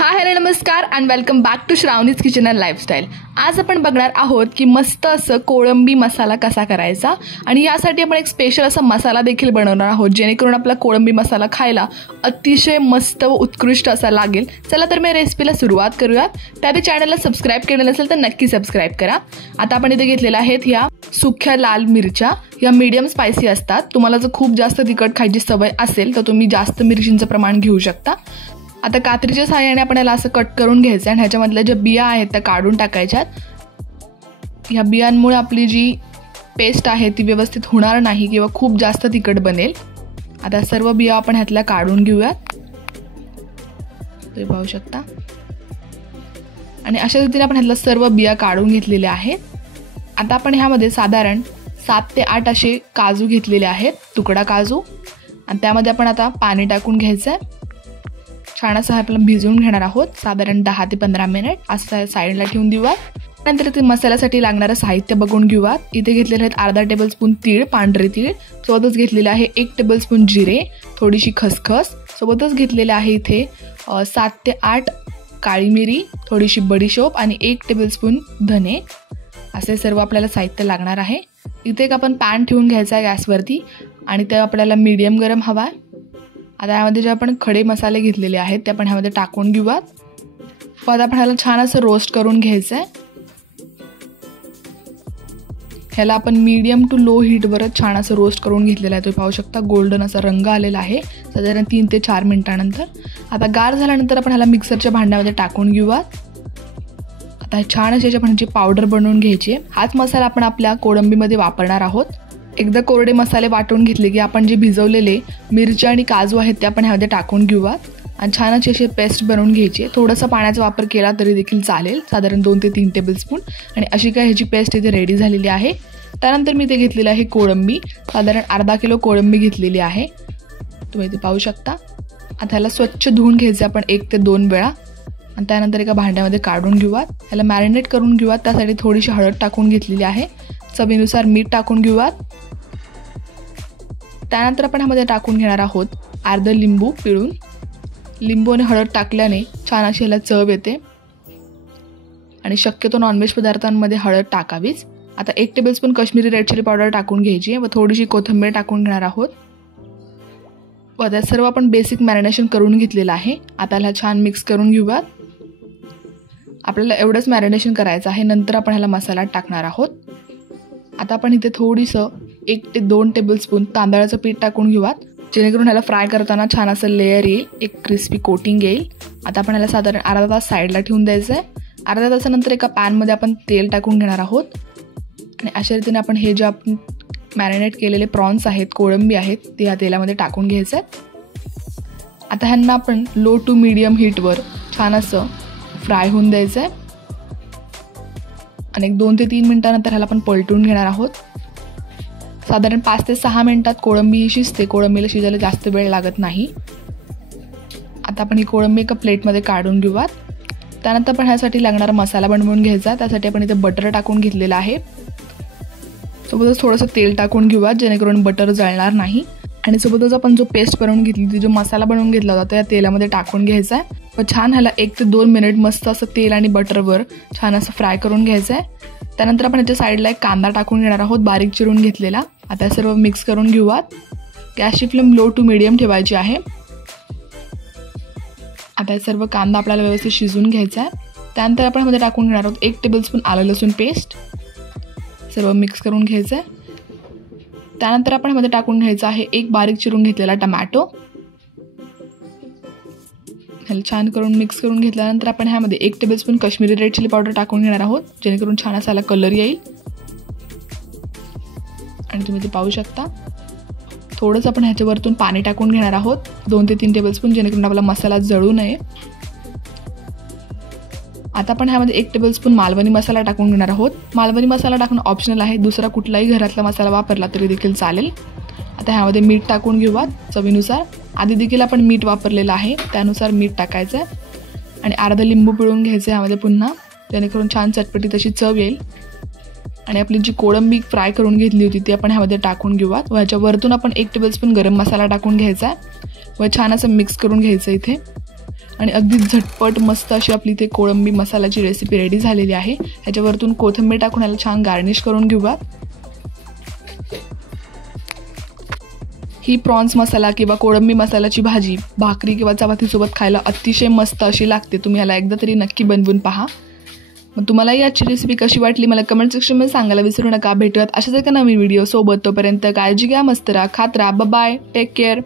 हाय hello नमस्कार and welcome back to Shravani's kitchen and lifestyle. आज आपण बघणार आहोत की मस्त असं कोळंबी मसाला कसा करायचा आणि यासाठी आपण एक स्पेशल असा मसाला देखील बनवणार आहोत जेणेकरून आपला कोळंबी मसाला खायला अतिशय मस्त व उत्कृष्ट असा लागेल. चला तर मी रेसिपीला सुरुवात करूयात. त्याआधी चॅनलला सबस्क्राईब केलं नसेल तर नक्की सबस्क्राईब करा. आता आपण इथे घेतलेल्या आहेत ह्या सुक्या लाल मिरच्या. या मीडियम स्पायसी असतात. तुम्हाला जर खूप जास्त तिखट खायची सवय असेल तर तुम्ही जास्त मिरचींचं प्रमाण घेऊ शकता. आता कात्रीच्या सहाय्याने आपण याला असं कट करून घ्यायचं आणि ह्याच्यामधल्या ज्या बिया आहेत त्या काढून टाकायच्यात. ह्या बियांमुळे आपली जी पेस्ट आहे ती व्यवस्थित होणार नाही किंवा खूप जास्त तिखट बनेल. आता सर्व बिया आपण ह्यातल्या काढून घेऊयात. तुम्ही पाहू शकता. आणि अशा रीतीने आपण ह्यातल्या सर्व बिया काढून घेतलेल्या आहेत. आता आपण ह्यामध्ये साधारण 7 ते 8 असे काजू घेतलेले आहेत, तुकडा काजू. आणि त्यामध्ये आपण आता पाणी टाकून घ्यायचं आहे. छान असं आपण भिजवून घेणार आहोत साधारण 10 ते 15 मिनिट. असं साईडला ठेवून देऊयात. नंतर ते मसाल्यासाठी लागणारं साहित्य बघून घेऊयात. इथे घेतलेले आहेत अर्धा टेबलस्पून तीळ, पांढरे तीळ. सोबतच घेतलेले आहे 1 टेबलस्पून जिरे, थोडीशी खसखस. सोबतच घेतलेले आहे इथे 7 ते 8 काळी मिरी, थोडीशी बडीशोप आणि 1 टेबलस्पून धने. असे सर्व आपल्याला साहित्य लागणार आहे. इथे एक आपण पॅन ठेवून घ्यायचा आहे गॅसवरती आणि ते आपल्याला मीडियम गरम हवा आहे. आता यामध्ये जे आपण खडे मसाले घेतलेले आहेत ते आपण ह्यामध्ये टाकून घेऊयात. आता आपण ह्याला छान असं रोस्ट करून घ्यायचं आहे. ह्याला आपण मीडियम टू लो हीटवरच छान असं रोस्ट करून घेतलेलं आहे. तुम्ही पाहू शकता गोल्डन असा रंग आलेला आहे साधारण 3 ते 4 मिनिटानंतर. आता गार झाल्यानंतर आपण ह्याला मिक्सरच्या भांड्यामध्ये टाकून घेऊयात. आता छान अशी याची पावडर बनवून घ्यायची आहे. हाच मसाला आपण आपल्या कोळंबीमध्ये वापरणार आहोत. एकदा कोरडे मसाले वाटून घेतले की आपण जे भिजवलेले मिरच्या आणि काजू आहेत ते आपण ह्यामध्ये टाकून घेऊयात आणि छान अशी पेस्ट बनवून घ्यायची आहे. थोडासा पाण्याचा वापर केला तरी देखील चालेल, साधारण 2 ते 3 टेबलस्पून. आणि अशी काय ह्याची पेस्ट इथे रेडी झालेली आहे. त्यानंतर मी इथे घेतलेली आहे कोळंबी, साधारण अर्धा किलो कोळंबी घेतलेली आहे. तुम्ही इथे पाहू शकता. आता ह्याला स्वच्छ धुवून घ्यायचं आपण 1 ते 2 वेळा आणि त्यानंतर एका भांड्यामध्ये काढून घेऊयात. ह्याला मॅरिनेट करून घेऊयात. त्यासाठी थोडीशी हळद टाकून घेतलेली आहे. चवीनुसार मीठ टाकून घेऊयात. त्यानंतर आपण ह्यामध्ये टाकून घेणार आहोत अर्धा लिंबू पिळून. लिंबू आणि हळद टाकल्याने छान अशी ह्याला चव येते आणि शक्यतो नॉनव्हेज पदार्थांमध्ये हळद टाकावीच. आता 1 tablespoon Kashmiri red chilli powder टाकून घ्यायची व थोडीशी कोथिंबीर टाकून घेणार आहोत. व त्यात सर्व आपण बेसिक मॅरिनेशन करून घेतलेलं आहे. आता ह्याला छान मिक्स करून घेऊयात. आपल्याला एवढंच मॅरिनेशन करायचं आहे. नंतर आपण ह्याला मसाला टाकणार आहोत. आता आपण इथे थोडीसं 1 ते 2 टेबलस्पून तांदळाचं पीठ टाकून घेऊयात जेणेकरून ह्याला फ्राय करताना छान असं लेअर येईल, एक क्रिस्पी कोटिंग येईल. आता आपण ह्याला साधारण अर्धा तास साईडला ठेवून द्यायचं आहे. अर्ध्या तासानंतर एका पॅनमध्ये आपण तेल टाकून घेणार आहोत आणि अशा रीतीने आपण हे जे आपण मॅरिनेट केलेले प्रॉन्स आहेत, कोळंबी आहेत, ते या तेलामध्ये टाकून घ्यायचं आहे. आता ह्यांना आपण लो टू मीडियम हीटवर छान असं फ्राय होऊन द्यायचं आहे आणि 2 ते 3 मिनिटानंतर ह्याला आपण पलटून घेणार आहोत. साधारण 5 ते 6 मिनिटात कोळंबी शिजते. कोळंबीला शिजायला जास्त वेळ लागत नाही. आता आपण ही कोळंबी एका प्लेटमध्ये काढून घेऊयात. त्यानंतर आपण ह्यासाठी लागणारा मसाला बनवून घ्यायचा. त्यासाठी आपण इथे बटर टाकून घेतलेलं आहे. सोबतच थोडंसं तेल टाकून घेऊयात जेणेकरून बटर जळणार नाही. आणि सोबतच आपण जो पेस्ट बनवून घेतली, जो मसाला बनवून घेतला होता, तो या तेलामध्ये टाकून घ्यायचा आहे व छान ह्याला 1 ते 2 मिनिट मस्त असं तेल आणि बटरवर छान असं फ्राय करून घ्यायचं आहे. त्यानंतर आपण ह्याच्या साईडला एक कांदा टाकून घेणार आहोत, बारीक चिरून घेतलेला. आता सर्व मिक्स करून घेऊयात. गॅसची फ्लेम लो टू मीडियम ठेवायची आहे. आता सर्व कांदा आपल्याला व्यवस्थित शिजवून घ्यायचा आहे. त्यानंतर आपण ह्यामध्ये टाकून घेणार आहोत 1 टेबलस्पून आलं लसूण पेस्ट. सर्व मिक्स करून घ्यायचं आहे. त्यानंतर आपण ह्यामध्ये टाकून घ्यायचं आहे 1 बारीक चिरून घेतलेला टमॅटो. ह्याला छान करून मिक्स करून घेतल्यानंतर आपण ह्यामध्ये 1 tablespoon Kashmiri red chilli powder टाकून घेणार आहोत जेणेकरून छान असा याला कलर येईल. आणि तुम्ही ते पाहू शकता. थोडंसं आपण ह्याच्यावरतून पाणी टाकून घेणार आहोत 2 ते 3 टेबलस्पून जेणेकरून आपला मसाला जळू नये. आता आपण ह्यामध्ये 1 टेबलस्पून मालवणी मसाला टाकून घेणार आहोत. मालवणी मसाला टाकणं ऑप्शनल आहे. दुसरा कुठलाही घरातला मसाला वापरला तरी देखील चालेल. आता ह्यामध्ये मीठ टाकून घेऊयात चवीनुसार. आधी देखील आपण मीठ वापरलेलं आहे, त्यानुसार मीठ टाकायचं आहे. आणि अर्धा लिंबू पिळून घ्यायचं आहे ह्यामध्ये पुन्हा जेणेकरून छान चटपटी तशी चव येईल. आणि आपली जी कोळंबी फ्राय करून घेतली होती ती आपण ह्यामध्ये टाकून घेऊयात व ह्याच्यावरतून आपण 1 टेबलस्पून गरम मसाला टाकून घ्यायचा आहे व छान असं मिक्स करून घ्यायचं इथे. आणि अगदी झटपट मस्त अशी आपली इथे कोळंबी मसाल्याची रेसिपी रेडी झालेली आहे। ह्याच्यावरतून कोथिंबीर टाकून याला छान गार्निश करून घेऊया। ही प्रॉन्स मसाला किंवा कोळंबी मसाल्याची भाजी भाकरी किंवा चपातीसोबत खायला अतिशय मस्त अशी लागते। तुम्ही ह्याला एकदा तरी नक्की बनवून पहा। मग तुम्हाला याची रेसिपी कशी वाटली मला कमेंट सेक्शनमध्ये सांगायला विसरू नका। भेटूयात अशाच एका नवीन व्हिडिओ सोबत, तोपर्यंत काळजी घ्या, मस्त राहा, खात राहा, बाय, टेक केअर।